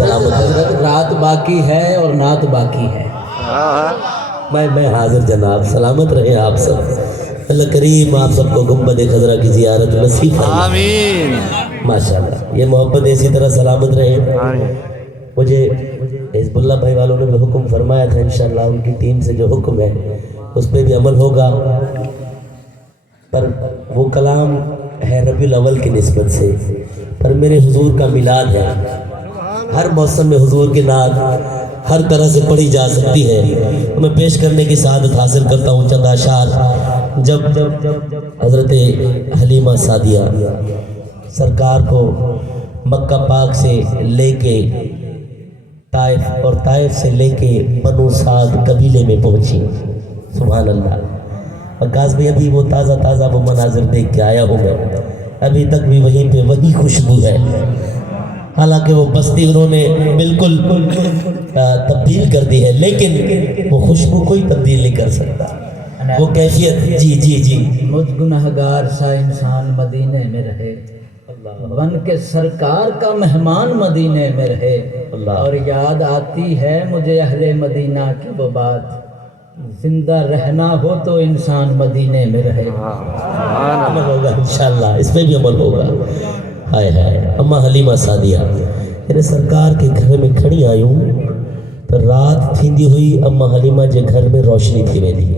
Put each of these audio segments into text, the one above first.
سلامت حضرت رات باقی ہے اور نعت باقی ہے. میں حاضر جناب. سلامت رہے آپ سب. اللہ کریم آپ سب کو گنبد خضرا کی زیارت نصیب فرمائے. آمین. ماشاءاللہ یہ محبت اسی طرح سلامت رہے. مجھے حزب اللہ بھائی والوں نے بھی حکم فرمایا تھا، انشاءاللہ ان کی ٹیم سے جو حکم ہے اس پہ بھی عمل ہوگا. پر وہ کلام ہے ربیع الاول کی نسبت سے، پر میرے حضور کا میلاد ہے. ہر موسم میں حضور کی نعت ہر طرح سے پڑھی جا سکتی ہے. میں پیش کرنے کی سعادت حاصل کرتا ہوں چند اشعار. جب حضرت حلیمہ سعدیہ سرکار کو مکہ پاک سے لے کے طائف اور طائف سے لے کے بنو سعد قبیلے میں پہنچی، سبحان اللہ. وقاص بھی ابھی وہ تازہ وہ مناظر دیکھ کے آیا ہوں میں. ابھی تک بھی وہیں پہ وہی خوشبو ہے، حالانکہ وہ بستی انہوں نے بالکل تبدیل کر دی ہے، لیکن وہ خوشبو کوئی تبدیل نہیں کر سکتا. وہ کیفیت جی مجھ گنہگار سا انسان مدینے میں رہے، بن کے سرکار کا مہمان مدینے میں رہے. اور یاد آتی ہے مجھے اہل مدینہ کی وہ بات، زندہ رہنا ہو تو انسان مدینے میں رہے. عمل ہوگا انشاءاللہ، اس پہ بھی عمل ہوگا. ہائے اما حلیمہ سعدیہ میرے سرکار کے گھر میں کھڑی آئیوں تو رات تھیندی ہوئی. اما حلیمہ جے گھر میں روشنی تھی ویندی،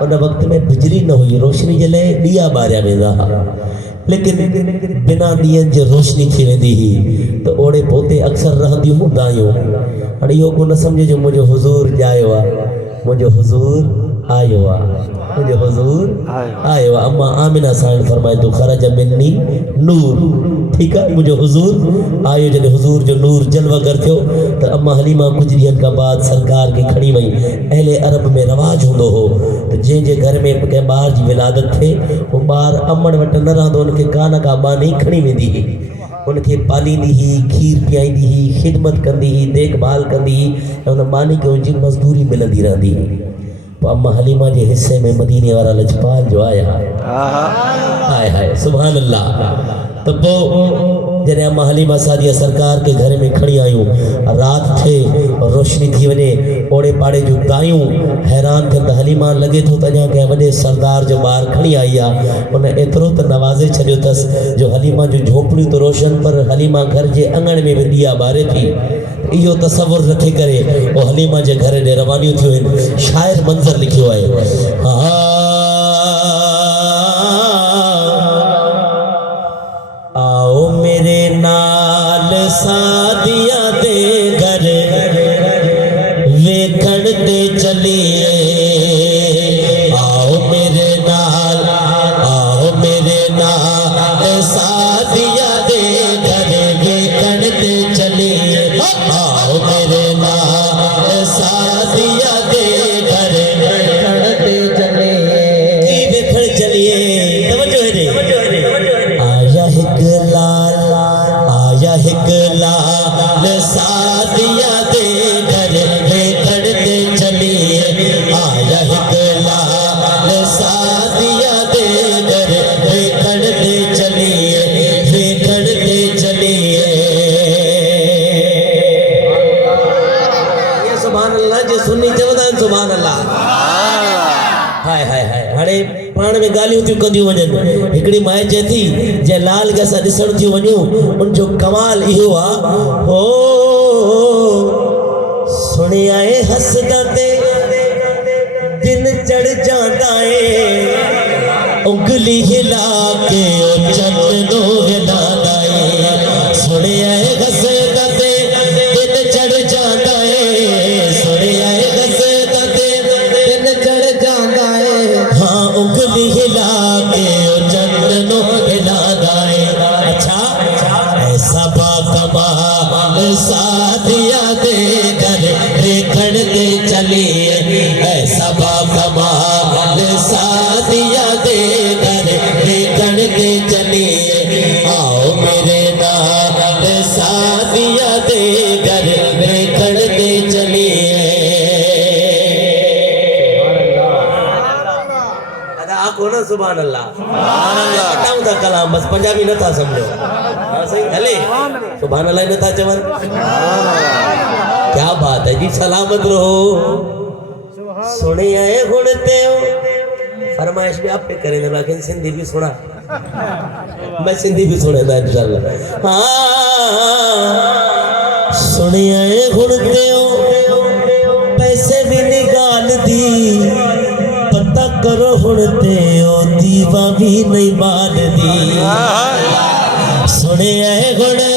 ان وقت میں بجلی نہ ہوئی، روشنی جلے دیا باریا ویندا، لیکن بنا دین جو روشنی تھی ویندی ہی تو اوڑے پوتے اکثر رہندی ہوں دایوں. اڑیو کو نہ سمجھے جو مجھے حضور جائے وا، مجھے حضور آئے وا، مجھے حضور آئے وا. اما آمنہ سائن فرمائے تو خرج منی نور. ٹھیک ہے، مجھے حضور آئے جنے حضور جو نور جلوہ کرتے ہو. تو اما حلیمہ کچھ دن کا بعد سرکار کی کھڑی وئی. اہل عرب میں رواج ہوندو ہو تو جے گھر میں کے بار جی ولادت تھے وہ بار امڑ وٹ نہ رہندو، ان کے کانا کا بانی کھڑی ویندی ہی، ان کے پالیندی ہی، کھیر پیائیندی ہی، خدمت کندی ہی، دیکھ بھال کندی ہی، ان مانی کے ان جی مزدوری ملندی رہندی ہی. تو اما حلیمہ جے حصے میں مدینے والا لجپال جو آیا، ہائے سبحان اللہ. تو وہ جنہیں اما حلیمہ سعدیہ سرکار کے گھر میں کھڑی آئیوں، رات تھے اور روشنی تھی ونے، اوڑے پاڑے جو دائیوں حیران تھے. حلیمہ لگے تو تجا کہ وڈے سردار جو بار کھڑی آئی آ انہیں اترو تو نوازے چھڑیو تس. جو حلیمہ جو جھوپڑی تو روشن پر حلیمہ گھر جے انگڑ میں بھی دیا بارے تھی. ایو تصور رکھے کرے وہ حلیمہ جے گھر دے روانیوں تھیو ہیں. شاعر منظر لکھیو ہے، آؤ میرے نال سعدیہ دے گھر ویکھن تے چلیے. آؤ میرے نال، آؤ میرے نال سعدیہ دے گھر ویکھن تے چلیے. آؤ میرے نال سعدیہ دے گھر ویکھن تے چلیے. کی ویکھن چلیے؟ توجہ ہے جی. آیا ہک لال، آیا ہک لال سعدیہ دے گھر ویکھن تے چلیے. آیا ہک لال سعدیہ دے گھر ویکھن تے چلیے، ویکھن تے چلیے. یہ سبحان اللہ جی سنی چودہ سبحان اللہ. ہائے ہاڑے پران میں گالیوں تھیوں کندیوں وجن. ہکڑی مائے چے تھی جے لال کے سا ڈسن تھیوں ونیوں، ان جو کمال ایہو آ ہو سنے آئے حسدہ تے دن چڑھ جاندائے. انگلی ہلا کے او چندنو ہلا دائے. سنے آئے حسدہ تے دن چڑھ جاندائے. سنے آئے حسدہ تے دن چڑھ جاندائے. ہاں انگلی ہلا کے او چندنو ہلا دائے. اچھا ایسا با کمال سعدیہ دے گھر ویکھن تے چلیے. ایسا با کمال سعدیہ دے گھر ویکھن تے چلیے. آؤ میرے نال سعدیہ دے گھر ویکھن تے چلیے. ادا آکھو نا سبحان اللہ. بتاؤں تھا کلام بس پنجابی نہ تھا سمجھو. صحیح ہلے سبحان اللہ نہ تھا چون کیا بات ہے جی سلامت رہو سنے آئے گھڑتے ہو فرمائش بھی آپ پہ کریں گے لیکن سندھی بھی سنا میں سندھی بھی سنے دا انشاءاللہ سنے آئے گھڑتے ہو پیسے بھی نکال دی پتہ کرو گھڑتے ہو دیوا بھی نہیں بال دی سنے آئے گھڑتے